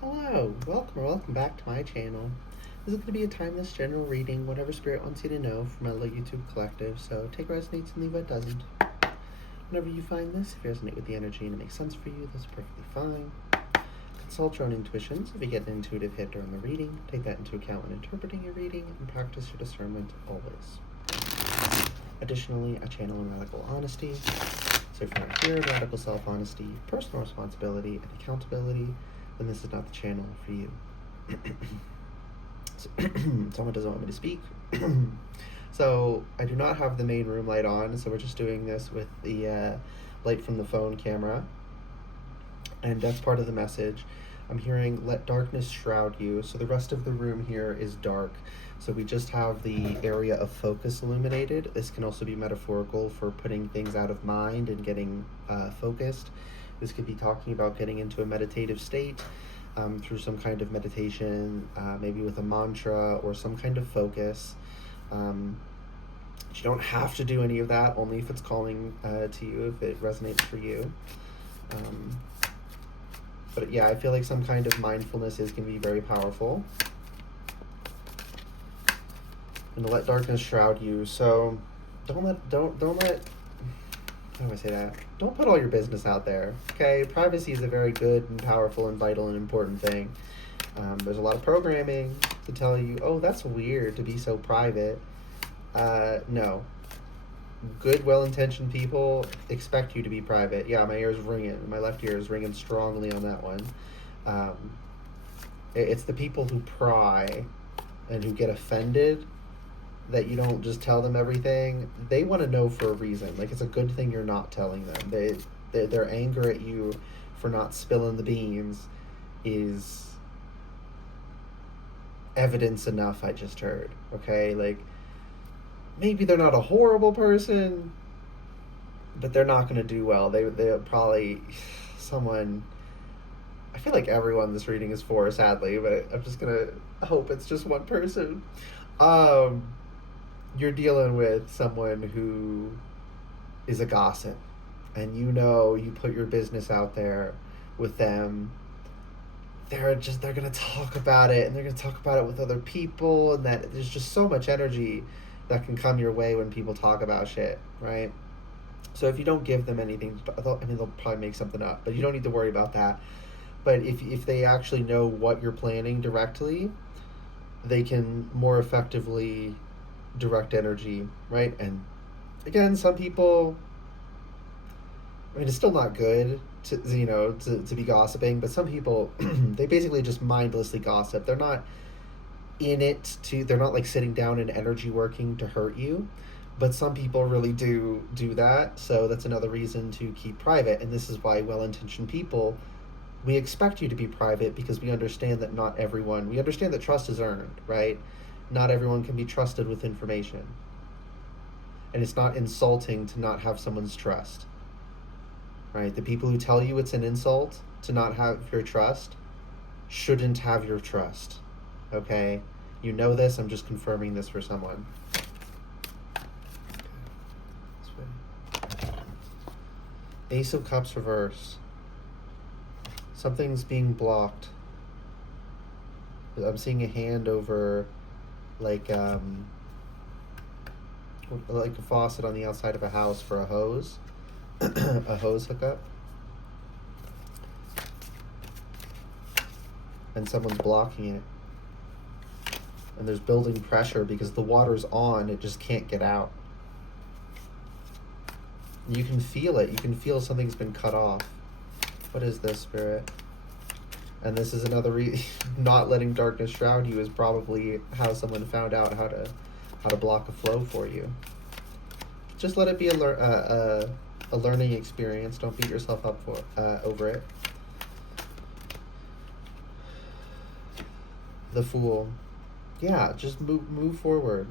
Hello, welcome or welcome back to my channel. This is going to be a timeless general reading, whatever spirit wants you to know, from my little YouTube collective, so take what resonates and leave what doesn't. Whenever you find this, if you resonate with the energy and it makes sense for you, that's perfectly fine. Consult your own intuitions. If you get an intuitive hit during the reading, take that into account when interpreting your reading, and practice your discernment always. Additionally, I channel in radical honesty, so if you're not here, radical self-honesty, personal responsibility, and accountability, then this is not the channel for you. Someone doesn't want me to speak. So I do not have the main room light on, so we're just doing this with the light from the phone camera. And that's part of the message. I'm hearing, let darkness shroud you. So the rest of the room here is dark. So we just have the area of focus illuminated. This can also be metaphorical for putting things out of mind and getting focused. This could be talking about getting into a meditative state through some kind of meditation, maybe with a mantra or some kind of focus. You don't have to do any of that, only if it's calling to you, if it resonates for you. But yeah, I feel like some kind of mindfulness can be very powerful. And to let darkness shroud you. So don't let how do I say that? Don't put all your business out there, okay? Privacy is a very good and powerful and vital and important thing. There's a lot of programming to tell you, oh, that's weird to be so private. No. Good, well-intentioned people expect you to be private. Yeah, my ear's ringing. My left ear is ringing strongly on that one. It's the people who pry and who get offended that you don't just tell them everything. They want to know for a reason. Like, it's a good thing you're not telling them. Their anger at you for not spilling the beans is evidence enough, I just heard. Okay? Like, maybe they're not a horrible person, but they're not going to do well. They're probably someone... I feel like everyone this reading is for, sadly, but I'm just going to hope it's just one person. You're dealing with someone who is a gossip, and you put your business out there with them. They're going to talk about it, and they're going to talk about it with other people, and that there's just so much energy that can come your way when people talk about shit, right? So if you don't give them anything, they'll probably make something up, but you don't need to worry about that. But if they actually know what you're planning directly, they can more effectively direct energy, right? And again, some people, it's still not good to be gossiping, but some people they basically just mindlessly gossip. They're not they're not like sitting down and energy working to hurt you, but some people really do that. So that's another reason to keep private. And this is why well-intentioned people, we expect you to be private, because we understand that we understand that trust is earned, right? Not everyone can be trusted with information. And it's not insulting to not have someone's trust, right? The people who tell you it's an insult to not have your trust shouldn't have your trust, okay? You know this, I'm just confirming this for someone. Ace of Cups reverse. Something's being blocked. I'm seeing a hand over like a faucet on the outside of a house for a hose. A hose hookup. And someone's blocking it. And there's building pressure because the water's on, it just can't get out. And you can feel it. You can feel something's been cut off. What is this, Spirit? And this is another not letting darkness shroud you is probably how someone found out how to block a flow for you. Just let it be a learning experience. Don't beat yourself up over it. The Fool. Yeah, just move forward.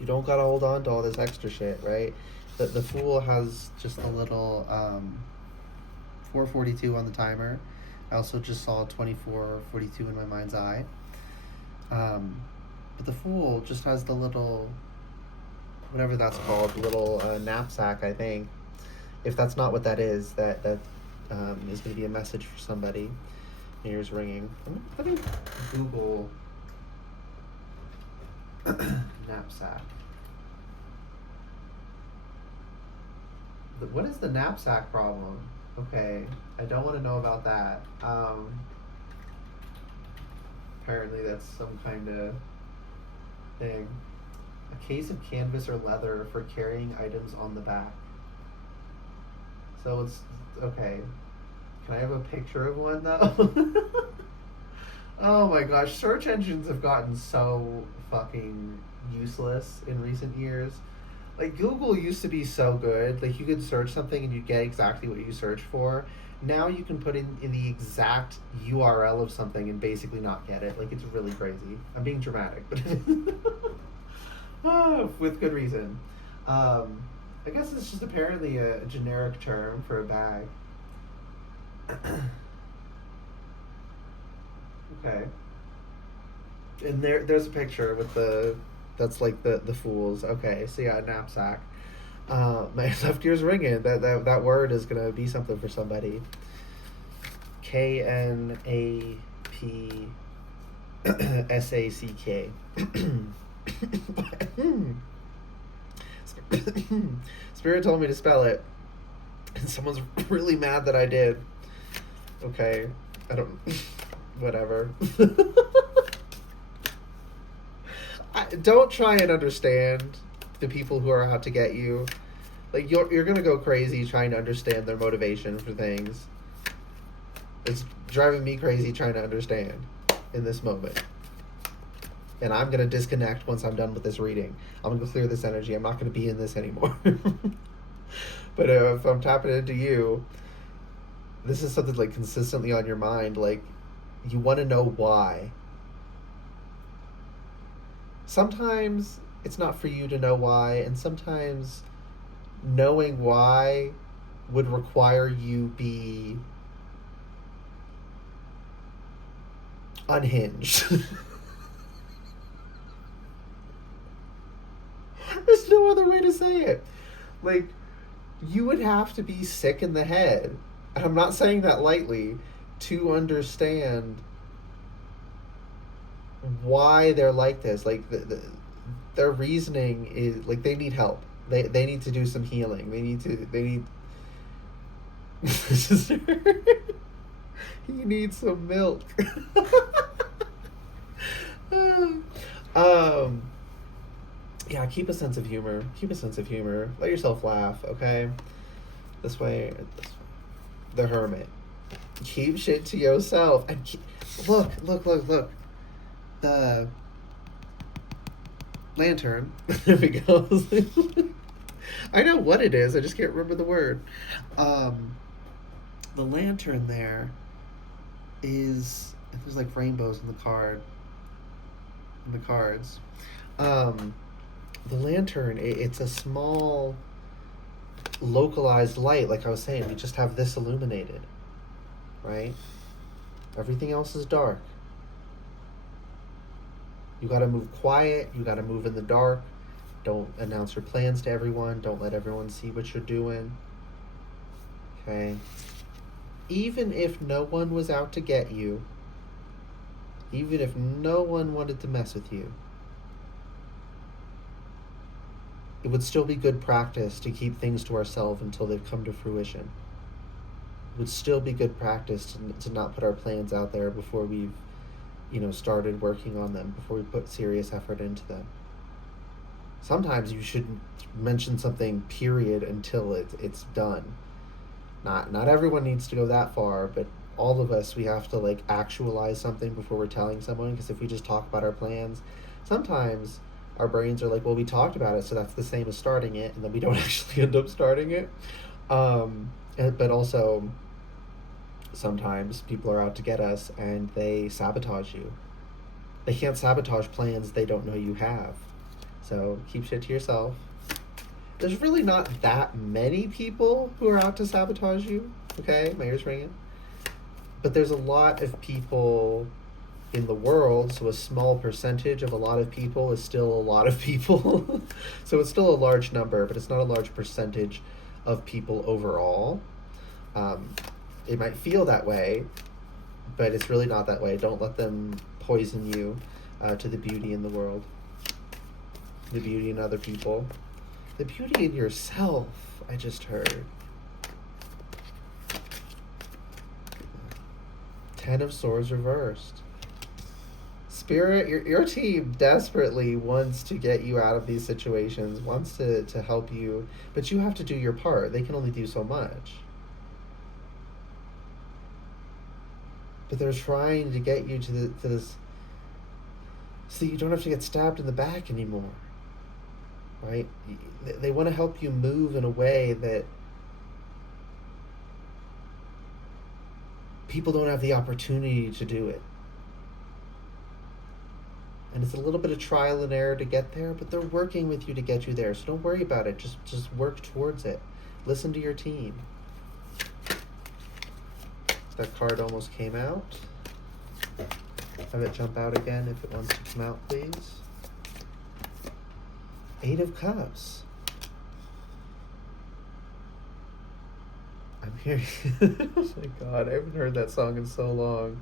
You don't gotta hold on to all this extra shit, right? The Fool has just a little 4:42 on the timer. I also just saw 24:42 in my mind's eye. But the Fool just has the little, whatever that's called, little knapsack, I think. If that's not what that is, that is going to be a message for somebody. My ears ringing. Let me Google knapsack. What is the knapsack problem? Okay, I don't want to know about that. Apparently that's some kind of thing. A case of canvas or leather for carrying items on the back. So it's okay. Can I have a picture of one though? Oh my gosh, search engines have gotten so fucking useless in recent years. Like Google used to be so good. Like you could search something and you'd get exactly what you searched for. Now you can put in the exact URL of something and basically not get it. Like it's really crazy. I'm being dramatic, but with good reason. I guess it's just apparently a generic term for a bag. Okay. And there's a picture with that's like the fools. Okay, so yeah, knapsack. My left ear's ringing. That word is gonna be something for somebody. KNAPSACK. Spirit told me to spell it, and someone's really mad that I did. Okay, I don't. Whatever. Don't try and understand the people who are out to get you. Like you're gonna go crazy trying to understand their motivation for things. It's driving me crazy trying to understand in this moment. And I'm gonna disconnect once I'm done with this reading. I'm gonna go clear this energy. I'm not gonna be in this anymore. But if I'm tapping into you, this is something like consistently on your mind. Like you want to know why. Sometimes it's not for you to know why, and sometimes knowing why would require you be unhinged. There's no other way to say it. Like, you would have to be sick in the head, and I'm not saying that lightly, to understand why they're like this. Like their reasoning is like they need help. They need to do some healing. They need he needs some milk. Yeah, keep a sense of humor. Let yourself laugh, okay? This way. The Hermit. Keep shit to yourself. And look. The lantern. There we go. I know what it is. I just can't remember the word. The lantern there is. There's like rainbows in the cards. The lantern. It's a small, localized light. Like I was saying, we just have this illuminated. Right? Everything else is dark. You gotta move quiet. You gotta move in the dark. Don't announce your plans to everyone. Don't let everyone see what you're doing. Okay? Even if no one was out to get you, even if no one wanted to mess with you, it would still be good practice to keep things to ourselves until they've come to fruition. It would still be good practice to not put our plans out there before we've, started working on them, before we put serious effort into them. Sometimes you shouldn't mention something, period, until it's done. Not everyone needs to go that far, but all of us, we have to actualize something before we're telling someone, because if we just talk about our plans, sometimes our brains are like, well, we talked about it, so that's the same as starting it, and then we don't actually end up starting it. But also, sometimes people are out to get us, and they sabotage you. They can't sabotage plans they don't know you have. So keep shit to yourself. There's really not that many people who are out to sabotage you. Okay, my ears ringing. But there's a lot of people in the world, so a small percentage of a lot of people is still a lot of people. So it's still a large number, but it's not a large percentage of people overall. It might feel that way, but it's really not that way. Don't let them poison you to the beauty in the world, the beauty in other people, the beauty in yourself. I just heard. 10 of Swords reversed. Spirit, your team desperately wants to get you out of these situations, wants to help you, but you have to do your part. They can only do so much. But they're trying to get you to this, so you don't have to get stabbed in the back anymore, right? They want to help you move in a way that people don't have the opportunity to do it. And it's a little bit of trial and error to get there, but they're working with you to get you there. So don't worry about it. Just work towards it. Listen to your team. That card almost came out. Have it jump out again if it wants to come out, please. 8 of Cups. I'm hearing... oh my god, I haven't heard that song in so long.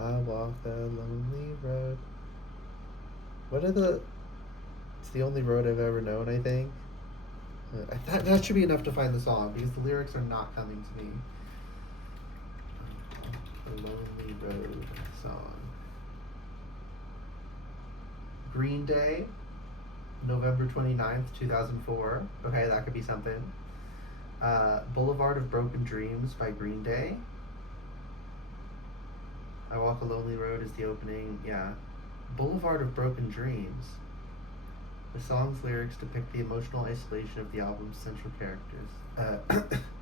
I walk the lonely road. What are the... It's the only road I've ever known, I think. That should be enough to find the song, because the lyrics are not coming to me. The Lonely Road song. Green Day, November 29th, 2004. Okay, that could be something. Boulevard of Broken Dreams by Green Day. I Walk a Lonely Road is the opening. Yeah. Boulevard of Broken Dreams. The song's lyrics depict the emotional isolation of the album's central characters.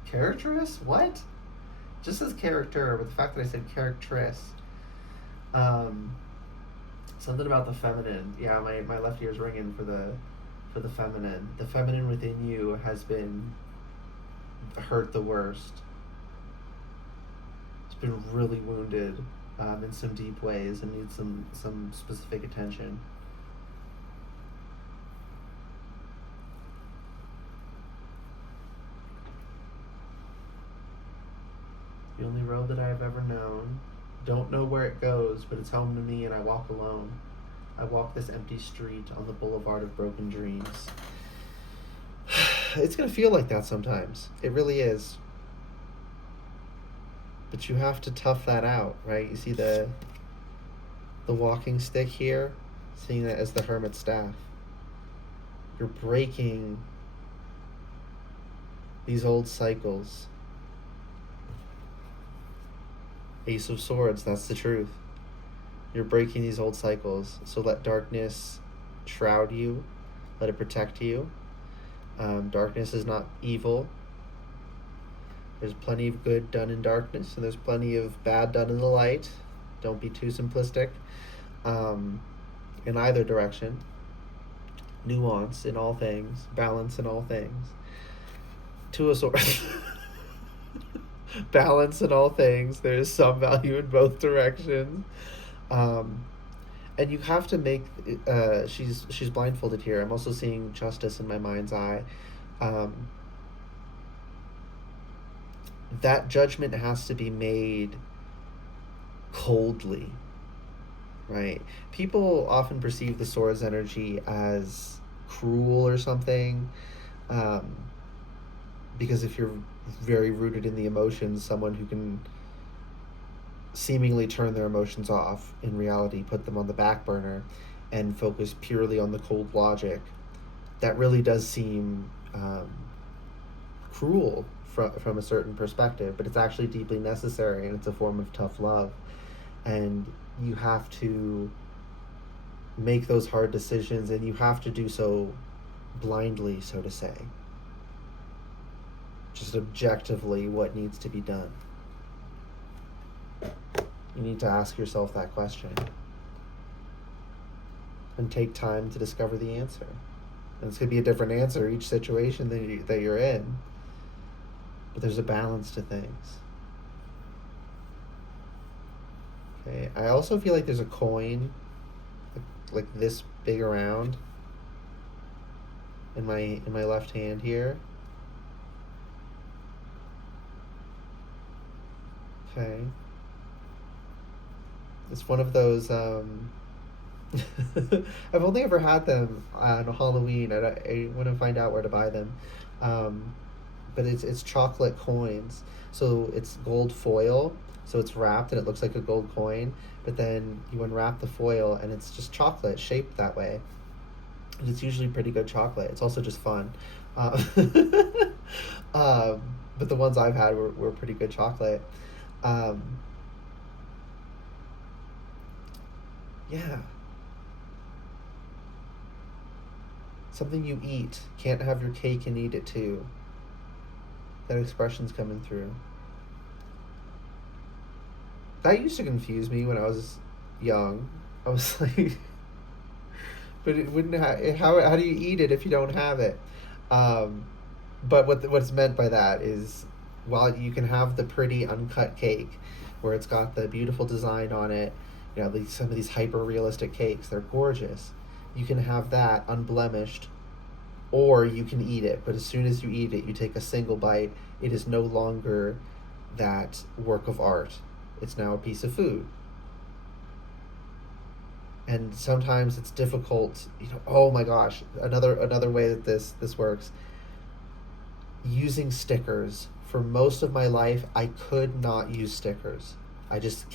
Characteress? What? Just as character, but the fact that I said charactress. Something about the feminine. Yeah, my left ear's ringing for the feminine. The feminine within you has been hurt the worst. It's been really wounded in some deep ways and needs some specific attention. The only road that I have ever known. Don't know where it goes, but it's home to me and I walk alone. I walk this empty street on the boulevard of broken dreams. It's going to feel like that sometimes. It really is. But you have to tough that out, right? You see the walking stick here? Seeing that as the hermit's staff. You're breaking these old cycles. Ace of Swords, that's the truth. You're breaking these old cycles. So let darkness shroud you. Let it protect you. Darkness is not evil. There's plenty of good done in darkness, and there's plenty of bad done in the light. Don't be too simplistic. In either direction. Nuance in all things. Balance in all things. Two of Swords. Balance in all things. There is some value in both directions. And you have to make she's blindfolded here. I'm also seeing justice in my mind's eye. That judgment has to be made coldly, right? People often perceive the Swords energy as cruel or something, because if you're very rooted in the emotions, someone who can seemingly turn their emotions off, in reality put them on the back burner and focus purely on the cold logic, that really does seem cruel from a certain perspective, but it's actually deeply necessary, and it's a form of tough love. And you have to make those hard decisions, and you have to do so blindly, so to say. Just objectively what needs to be done. You need to ask yourself that question and take time to discover the answer. And it's going to be a different answer each situation that you're in, but there's a balance to things. Okay, I also feel like there's a coin like this big around in my left hand here. Okay. It's one of those. I've only ever had them on Halloween, and I want to find out where to buy them. Um, but it's chocolate coins, so it's gold foil, so it's wrapped and it looks like a gold coin. But then you unwrap the foil, and it's just chocolate shaped that way. And it's usually pretty good chocolate. It's also just fun. Uh, um, but the ones I've had were pretty good chocolate. Um, yeah. Something you eat. Can't have your cake and eat it too. That expression's coming through. That used to confuse me when I was young. I was like, but it wouldn't how do you eat it if you don't have it? Um, but what's meant by that is, while you can have the pretty uncut cake, where it's got the beautiful design on it, some of these hyper realistic cakes, they're gorgeous. You can have that unblemished, or you can eat it. But as soon as you eat it, you take a single bite. It is no longer that work of art. It's now a piece of food. And sometimes it's difficult. Oh my gosh! Another way that this works. Using stickers. For most of my life, I could not use stickers. I just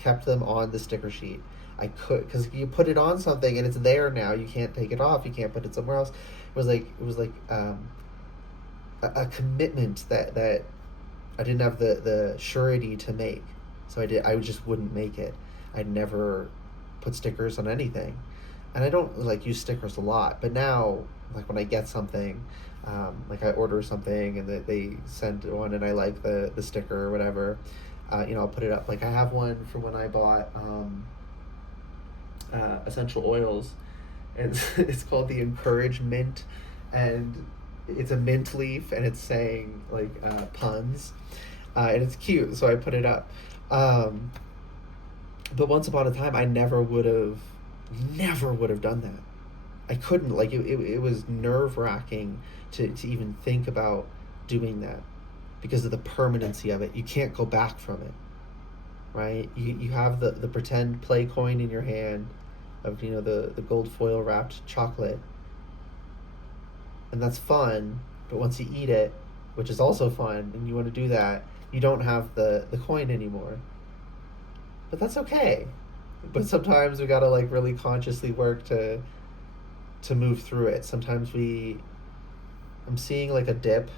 kept them on the sticker sheet. I could, because you put it on something and it's there now. You can't take it off. You can't put it somewhere else. It was like a commitment that I didn't have the surety to make. So I just wouldn't make it. I'd never put stickers on anything, and I don't like use stickers a lot. But now, like when I get something, like I order something and they send one and I like the sticker or whatever, I'll put it up. Like I have one from when I bought essential oils, and it's called the Encourage Mint, and it's a mint leaf and it's saying like puns, and it's cute, so I put it up. But once upon a time, I never would have done that. I couldn't, like it was nerve wracking to even think about doing that, because of the permanency of it. You can't go back from it, right? You have the pretend play coin in your hand of the gold foil wrapped chocolate, and that's fun. But once you eat it, which is also fun, and you want to do that, you don't have the coin anymore. But that's okay. But sometimes we gotta like really consciously work to move through it. Sometimes I'm seeing like a dip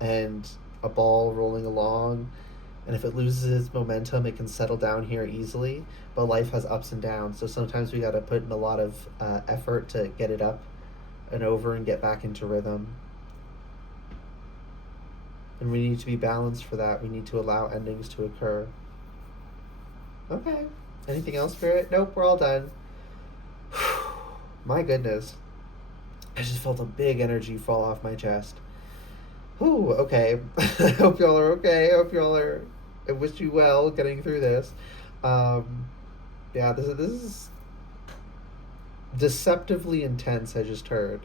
and a ball rolling along, and if it loses its momentum, it can settle down here easily. But life has ups and downs, so sometimes we gotta put in a lot of effort to get it up and over and get back into rhythm. And we need to be balanced for that. We need to allow endings to occur. Okay. Anything else, Spirit? Nope, we're all done. My goodness. I just felt a big energy fall off my chest. Whew, okay. I hope y'all are okay. I wish you well getting through this. Yeah, this is deceptively intense, I just heard.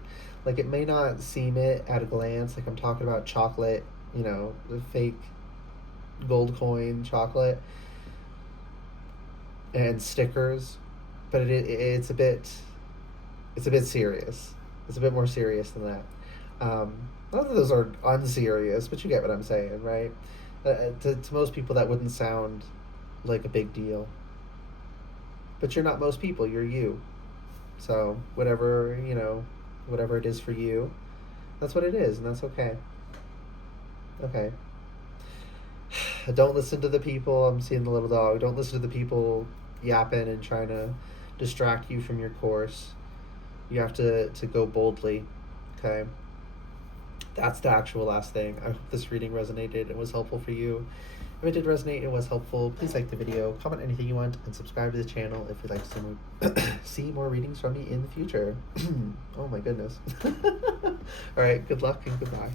Like, it may not seem it at a glance. Like, I'm talking about chocolate, the fake gold coin chocolate and stickers, but it's a bit serious. It's a bit more serious than that. Not that those are unserious, but you get what I'm saying, right? To most people, that wouldn't sound like a big deal. But you're not most people. You're you. So whatever it is for you, that's what it is, and that's okay. Okay. Don't listen to the people. I'm seeing the little dog. Don't listen to the people yapping and trying to distract you from your course. You have to go boldly. Okay. That's the actual last thing. I hope this reading resonated and was helpful for you. If it did resonate and was helpful, please like the video, comment anything you want, and subscribe to the channel if you'd like to see more readings from me in the future. Oh my goodness. All right, good luck and goodbye.